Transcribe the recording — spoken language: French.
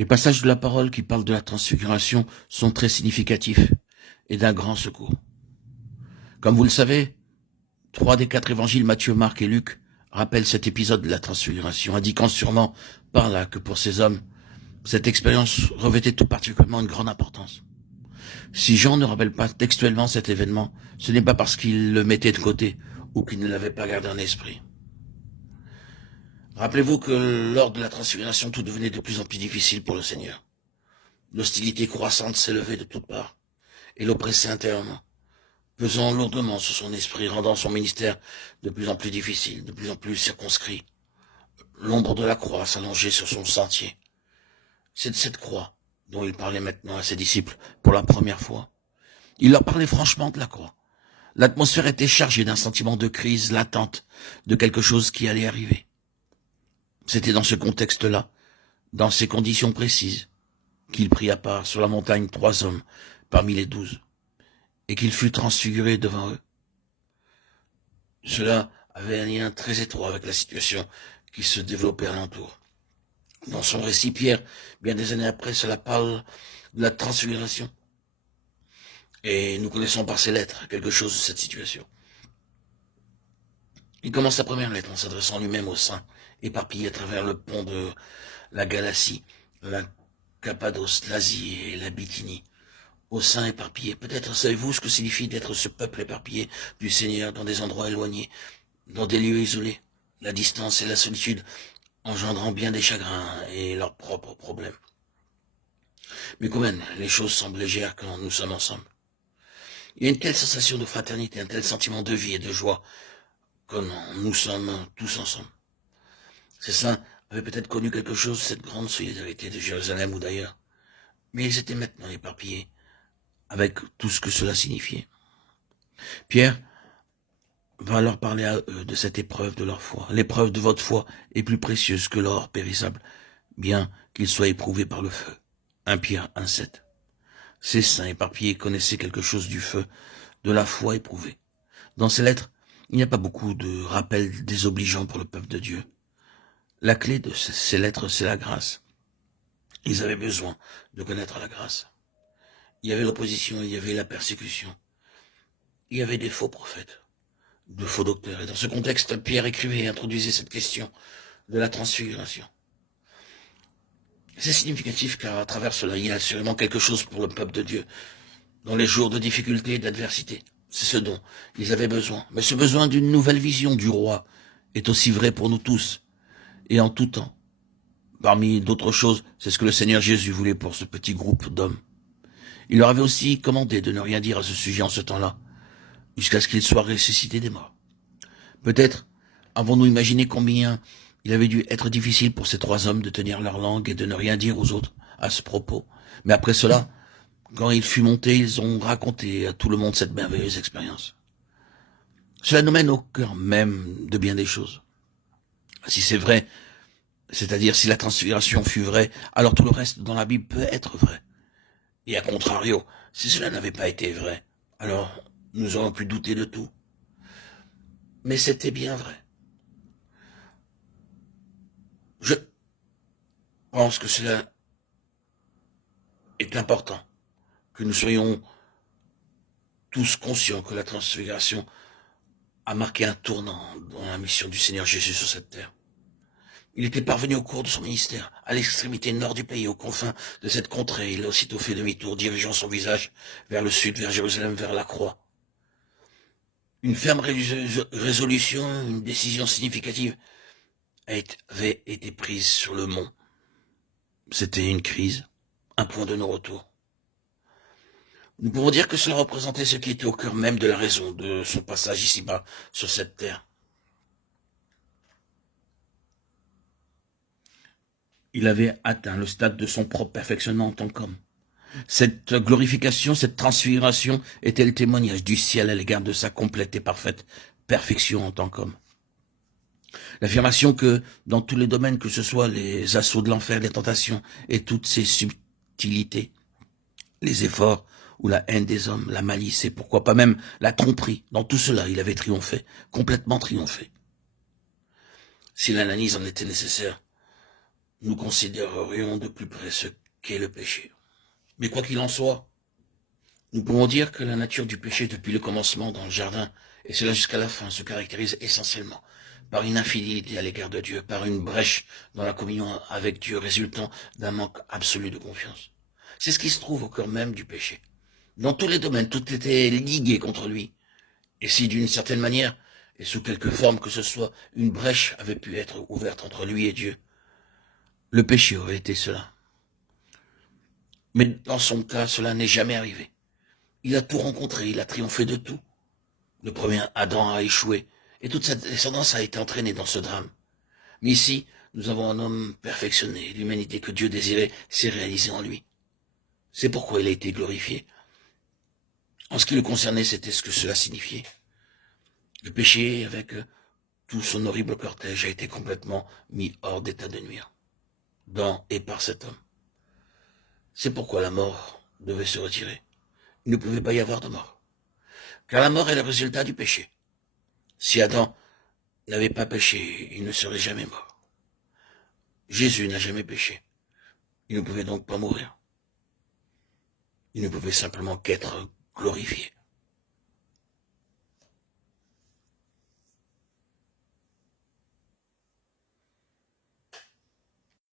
Les passages de la parole qui parlent de la transfiguration sont très significatifs et d'un grand secours. Comme vous le savez, 3 des 4 évangiles, Matthieu, Marc et Luc, rappellent cet épisode de la transfiguration, indiquant sûrement par là que pour ces hommes, cette expérience revêtait tout particulièrement une grande importance. Si Jean ne rappelle pas textuellement cet événement, ce n'est pas parce qu'il le mettait de côté ou qu'il ne l'avait pas gardé en esprit. Rappelez-vous que lors de la transfiguration, tout devenait de plus en plus difficile pour le Seigneur. L'hostilité croissante s'élevait de toutes parts et l'oppressait intérieurement, pesant lourdement sur son esprit, rendant son ministère de plus en plus difficile, de plus en plus circonscrit. L'ombre de la croix s'allongeait sur son sentier. C'est de cette croix dont il parlait maintenant à ses disciples pour la première fois. Il leur parlait franchement de la croix. L'atmosphère était chargée d'un sentiment de crise latente, de quelque chose qui allait arriver. C'était dans ce contexte-là, dans ces conditions précises, qu'il prit à part sur la montagne 3 hommes parmi les 12, et qu'il fut transfiguré devant eux. Cela avait un lien très étroit avec la situation qui se développait alentour. Dans son récit, Pierre, bien des années après, cela parle de la transfiguration. Et nous connaissons par ses lettres quelque chose de cette situation. Il commence sa première lettre en s'adressant lui-même aux saints, éparpillés à travers le pont de la Galatie, la Cappadoce, l'Asie et la Bithynie. Aux saints éparpillés. Peut-être savez-vous ce que signifie d'être ce peuple éparpillé du Seigneur dans des endroits éloignés, dans des lieux isolés, la distance et la solitude engendrant bien des chagrins et leurs propres problèmes. Mais quand même, les choses semblent légères quand nous sommes ensemble. Il y a une telle sensation de fraternité, un tel sentiment de vie et de joie quand nous sommes tous ensemble. Ces saints avaient peut-être connu quelque chose de cette grande solidarité de Jérusalem ou d'ailleurs, mais ils étaient maintenant éparpillés avec tout ce que cela signifiait. Pierre va leur parler à eux de cette épreuve de leur foi. L'épreuve de votre foi est plus précieuse que l'or périssable, bien qu'il soit éprouvé par le feu. 1 Pierre 1,7. Ces saints éparpillés connaissaient quelque chose du feu, de la foi éprouvée. Dans ces lettres, il n'y a pas beaucoup de rappels désobligeants pour le peuple de Dieu. La clé de ces lettres, c'est la grâce. Ils avaient besoin de connaître la grâce. Il y avait l'opposition, il y avait la persécution. Il y avait des faux prophètes, de faux docteurs. Et dans ce contexte, Pierre écrivait et introduisait cette question de la transfiguration. C'est significatif car à travers cela, il y a assurément quelque chose pour le peuple de Dieu, dans les jours de difficulté et d'adversité. C'est ce dont ils avaient besoin. Mais ce besoin d'une nouvelle vision du roi est aussi vrai pour nous tous, et en tout temps. Parmi d'autres choses, c'est ce que le Seigneur Jésus voulait pour ce petit groupe d'hommes. Il leur avait aussi commandé de ne rien dire à ce sujet en ce temps-là, jusqu'à ce qu'il soit ressuscité des morts. Peut-être avons-nous imaginé combien il avait dû être difficile pour ces 3 hommes de tenir leur langue et de ne rien dire aux autres à ce propos. Mais après cela, quand il fut monté, ils ont raconté à tout le monde cette merveilleuse expérience. Cela nous mène au cœur même de bien des choses. Si c'est vrai, c'est-à-dire si la transfiguration fut vraie, alors tout le reste dans la Bible peut être vrai. Et à contrario, si cela n'avait pas été vrai, alors nous aurions pu douter de tout. Mais c'était bien vrai. Je pense que cela est important, que nous soyons tous conscients que la transfiguration a marqué un tournant dans la mission du Seigneur Jésus sur cette terre. Il était parvenu au cours de son ministère, à l'extrémité nord du pays, aux confins de cette contrée. Il a aussitôt fait demi-tour, dirigeant son visage vers le sud, vers Jérusalem, vers la croix. Une ferme résolution, une décision significative avait été prise sur le mont. C'était une crise, un point de non-retour. Nous pouvons dire que cela représentait ce qui était au cœur même de la raison de son passage ici-bas, sur cette terre. Il avait atteint le stade de son propre perfectionnement en tant qu'homme. Cette glorification, cette transfiguration était le témoignage du ciel à l'égard de sa complète et parfaite perfection en tant qu'homme. L'affirmation que, dans tous les domaines, que ce soit les assauts de l'enfer, les tentations et toutes ses subtilités, les efforts ou la haine des hommes, la malice et pourquoi pas même la tromperie, dans tout cela, il avait triomphé, complètement triomphé. Si l'analyse en était nécessaire, nous considérerions de plus près ce qu'est le péché. Mais quoi qu'il en soit, nous pouvons dire que la nature du péché depuis le commencement dans le jardin, et cela jusqu'à la fin, se caractérise essentiellement par une infidélité à l'égard de Dieu, par une brèche dans la communion avec Dieu résultant d'un manque absolu de confiance. C'est ce qui se trouve au cœur même du péché. Dans tous les domaines, tout était ligué contre lui. Et si d'une certaine manière, et sous quelque forme que ce soit, une brèche avait pu être ouverte entre lui et Dieu, le péché aurait été cela. Mais dans son cas, cela n'est jamais arrivé. Il a tout rencontré, il a triomphé de tout. Le premier Adam a échoué, et toute sa descendance a été entraînée dans ce drame. Mais ici, nous avons un homme perfectionné, l'humanité que Dieu désirait s'est réalisée en lui. C'est pourquoi il a été glorifié. En ce qui le concernait, c'était ce que cela signifiait. Le péché, avec tout son horrible cortège, a été complètement mis hors d'état de nuire, dans et par cet homme. C'est pourquoi la mort devait se retirer. Il ne pouvait pas y avoir de mort, car la mort est le résultat du péché. Si Adam n'avait pas péché, il ne serait jamais mort. Jésus n'a jamais péché. Il ne pouvait donc pas mourir. Il ne pouvait simplement qu'être glorifié.